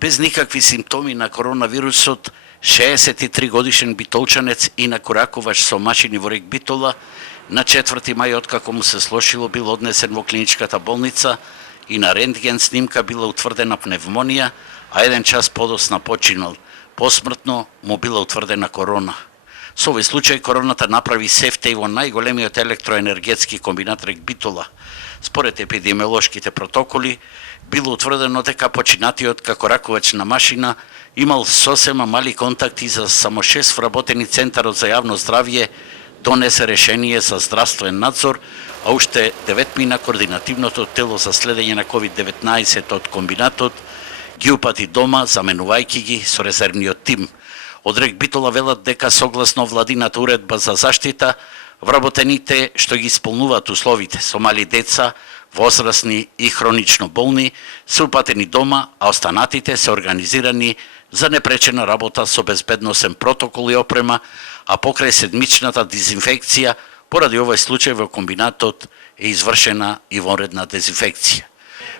Без никакви симптоми на коронавирусот, 63 годишен битолчанец и накоракувач со машини во Рег Битола, на 4. мај откако му се слошило бил однесен во клиничката болница и на рентген снимка била утврдена пневмонија, а 1 час подосна починал. Посмртно му била утврдена корона. Со овој случај короната направи сефтеј во најголемиот електроенергетски комбинат Рег Битола. Според епидемиолошките протоколи, било утврдено дека починатиот како ракувач на машина имал сосема мали контакти за само 6 вработени Центарот за јавно здравје донесе решение за здравствен надзор, а уште 9 мина координативното тело за следење на COVID-19 од комбинатот ги упати дома, заменувајќи ги со резервниот тим. Од Рег Битола велат дека согласно владината уредба за заштита, вработените што ги исполнуваат условите со мали деца, возрастни и хронично болни се упатени дома, а останатите се организирани за непречена работа со безбедносен протокол и опрема, а покрај седмичната дезинфекција, поради овој случај во комбинатот е извршена и вонредна дезинфекција.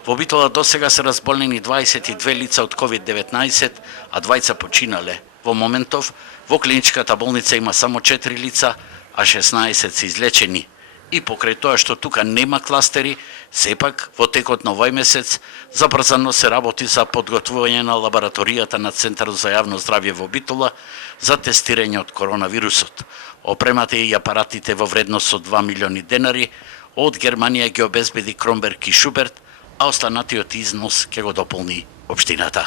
Во Битола досега се разболени 22 лица од COVID-19, а 2 починале. Во моментов, во клиничката болница има само 4 лица, а 16 се излечени. И покрај тоа што тука нема кластери, сепак во текот на овој месец забрзано се работи за подготвување на лабораторијата на Центарот за јавно здравје во Битола за тестирање од коронавирусот. Опремата и апаратите во вредност од 2 милиони денари од Германија ги обезбеди Кромберг и Шуберт, а останатиот износ ќе го дополни општината.